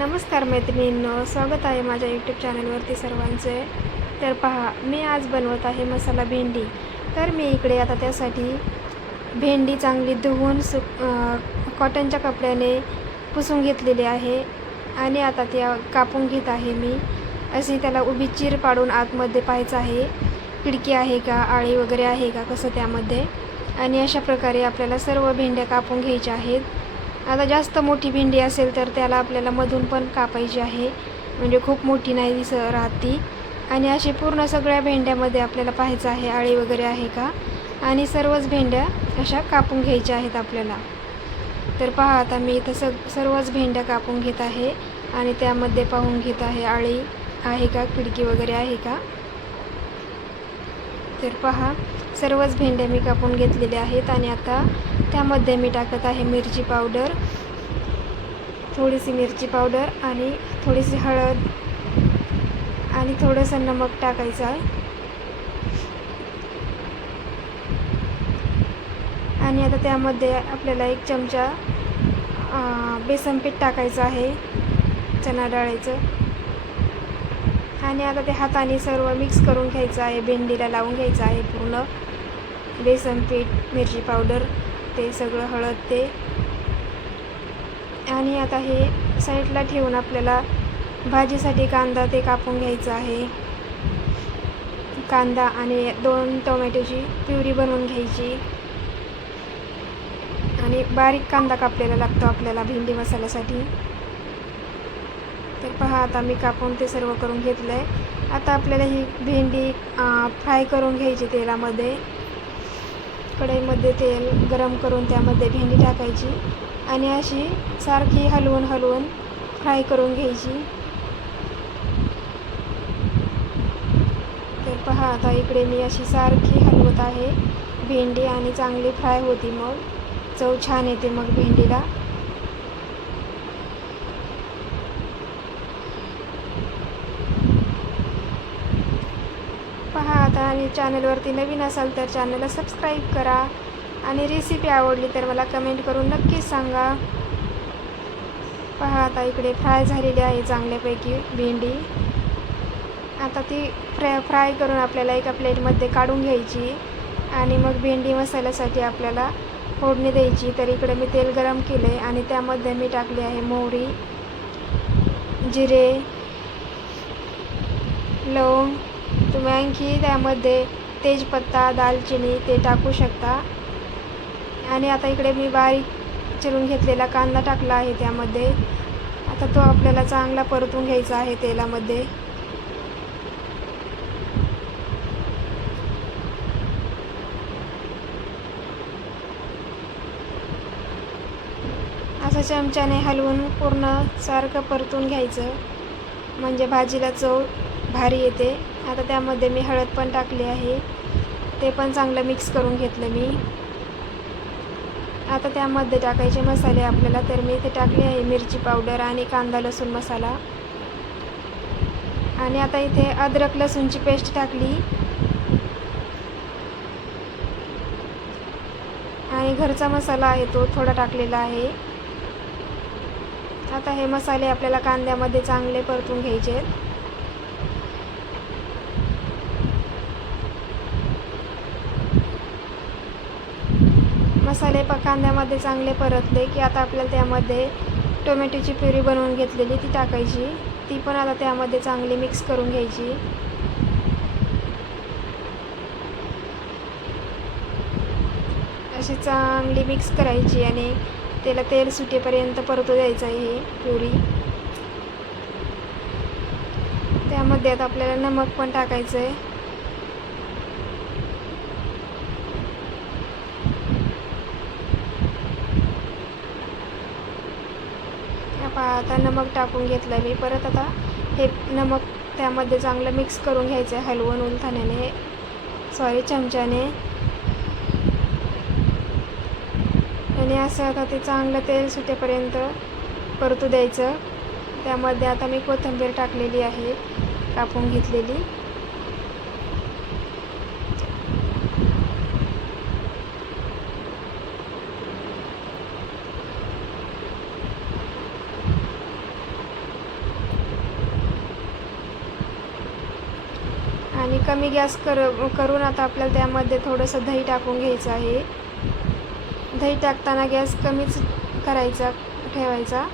नमस्कार मैत्रिणींनो स्वागत आहे माझ्या यूट्यूब चॅनलवरती सर्वांचे. तर पहा मी आज बनवत आहे मसाला भेंडी. तर मी इकडे आता त्यासाठी भेंडी चांगली धुवून सु कॉटनच्या कपड्याने पुसून घेतलेली आहे आणि आता त्या कापून घेत आहे मी. अशी त्याला उभी चीर पाडून आतमध्ये पाहायचं आहे खिडकी आहे का आळी वगैरे आहे का कसं त्यामध्ये. आणि अशा प्रकारे आपल्याला सर्व भेंड्या कापून घ्यायच्या आहेत. आता जास्त मोठी भेंडी असेल तर त्याला आपल्याला मधून पण कापायची आहे. म्हणजे खूप मोठी नाही दिस राहती. आणि अशी पूर्ण सगळ्या भेंड्यामध्ये आपल्याला पाहायचं आहे आळी वगैरे आहे का? आणि सर्वच भेंड्या अशा कापून घ्यायच्या आहेत आपल्याला. तर पहा आता मी इथं सग सर्वच भेंड्या कापून घेत आहे. आणि त्यामध्ये पाहून घेत आहे आळी आहे का? खिडकी वगैरे आहे का? तर पहा सर्वच भेंड्या मी कापून घेतलेल्या आहेत आणि आता त्यामध्ये मी टाकत आहे मिरची पावडर थोडीशी मिरची पावडर आणि थोडीशी हळद आणि थोडंसं नमक टाकायचं आहे. आणि आता त्यामध्ये आपल्याला एक चमचा बेसन पीठ टाकायचं आहे चणा डाळीचं. आणि आता ते हाताने सर्व मिक्स करून घ्यायचं आहे भेंडीला लावून घ्यायचं आहे पूर्ण. बेसन पीठ मिरची पावडर ते सगळं हळद ते. आणि आता हे साईडला ठेवून आपल्याला भाजीसाठी कांदा ते कापून घ्यायचा आहे. कांदा आणि दोन टोमॅटोची प्युरी बनवून घ्यायची. आणि बारीक कांदा कापलेला लागतो आपल्याला भेंडी मसाल्यासाठी. तर पहा आता मी कापून ते सर्व करून घेतलं आहे आता आपल्याला ही भेंडी फ्राय करून घ्यायची तेलामध्ये. कढईमध्ये तेल गरम करून त्यामध्ये भेंडी टाकायची आणि अशी सारखी हलवून हलवून फ्राय करून घ्यायची. तर पहा आता इकडे मी अशी सारखी हलवत आहे. भेंडी आणि चांगली फ्राय होती मग. चव छान येते मग भेंडीला पहा आता आणि चॅनलवरती नवीन असाल तर चॅनलला सबस्क्राईब करा. आणि रेसिपी आवडली तर मला कमेंट करून नक्कीच सांगा. पहा आता इकडे फ्राय झालेली आहे चांगल्यापैकी भेंडी. आता ती फ्राय फ्राय करून आपल्याला एका प्लेटमध्ये काढून घ्यायची. आणि मग भेंडी मसाल्यासाठी आपल्याला फोडणी द्यायची. तर इकडे मी तेल गरम केले आणि त्यामध्ये मी टाकली आहे मोहरी जिरे लवंग तुम्ही आणखी त्यामध्ये तेजपत्ता दालचिनी ते टाकू शकता. आणि आता इकडे मी बारीक चिरून घेतलेला कांदा टाकला आहे त्यामध्ये. आता तो आपल्याला चांगला परतून घ्यायचा आहे तेलामध्ये. असं चमच्याने हलवून पूर्ण सारखं परतून घ्यायचं. म्हणजे भाजीला चव भारी येते. आता त्यामध्ये मी हळद पण टाकली आहे. ते पण चांगलं मिक्स करून घेतलं मी. आता त्यामध्ये टाकायचे मसाले आपल्याला तर मी इथे टाकले आहे मिरची पावडर आणि कांदा लसूण मसाला. आणि आता इथे अद्रक लसूणची पेस्ट टाकली. आणि घरचा मसाला आहे तो थोडा टाकलेला आहे. आता हे मसाले आपल्याला कांद्यामध्ये चांगले परतून घ्यायचे आहेत मसाले प कांद्यामध्ये चांगले परतले की आता आपल्याला त्यामध्ये टोमॅटोची प्युरी बनवून घेतलेली ती टाकायची. ती पण आता त्यामध्ये चांगली मिक्स करून घ्यायची. अशी चांगली मिक्स करायची आणि त्याला तेल सुटेपर्यंत परतू द्यायचं आहे हे प्युरी. त्यामध्ये आता आपल्याला नमक पण टाकायचं आहे पहा आता नमक टाकून घेतलं मी. परत आता हे नमक त्यामध्ये चांगलं मिक्स करून घ्यायचं आहे. हलवून उलथाण्याने सॉरी चमच्याने. आणि असं आता ते चांगलं तेल सुटेपर्यंत परतू द्यायचं. त्यामध्ये आता मी कोथिंबीर टाकलेली आहे. कापून घेतलेली. आणि कमी गॅस कर करून आता आपल्याला त्यामध्ये थोडंसं दही टाकून घ्यायचं आहे. दही टाकताना गॅस कमीच करायचा ठेवायचा.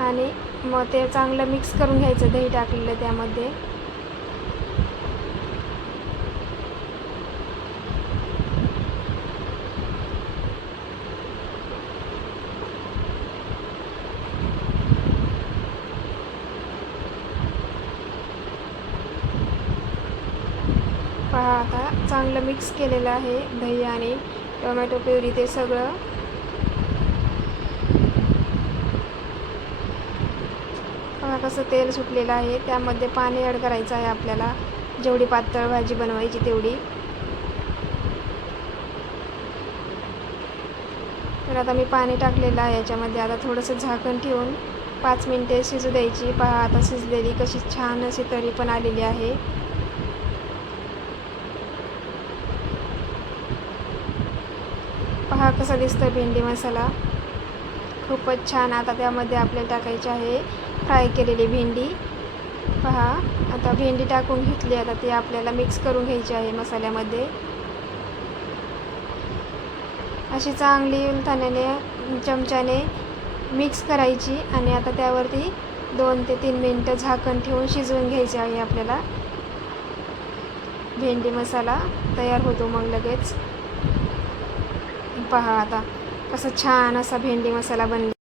आणि मग ते चांगलं मिक्स करून घ्यायचं दही टाकलेलं त्यामध्ये पहा आता चांगलं मिक्स केलेलं आहे दही आणि टोमॅटो प्युरी ते सगळं. बघा कसं तेल सुटलेलं आहे त्यामध्ये पाणी ॲड करायचं आहे आपल्याला. जेवढी पातळ भाजी बनवायची तेवढी. तर आता मी पाणी टाकलेलं आहे याच्यामध्ये. आता थोडंसं झाकण ठेवून पाच मिनटे शिजू द्यायची. पहा आता शिजलेली कशी छान अशी तरी पण आलेली आहे पहा कसा दिसतो भेंडी मसाला? खूपच छान. आता त्यामध्ये आपल्याला टाकायची आहे फ्राय केलेली भेंडी. पहा आता भेंडी टाकून घेतली. आता ती आपल्याला मिक्स करून घ्यायची आहे मसाल्यामध्ये. अशी चांगली उलथाण्याने चमच्याने मिक्स करायची आणि आता त्यावरती दोन ते तीन मिनटं झाकण ठेवून शिजवून घ्यायचे आहे आपल्याला. भेंडी मसाला तयार होतो मग लगेच. पहा आता. कसं छान असा भेंडी मसाला बनला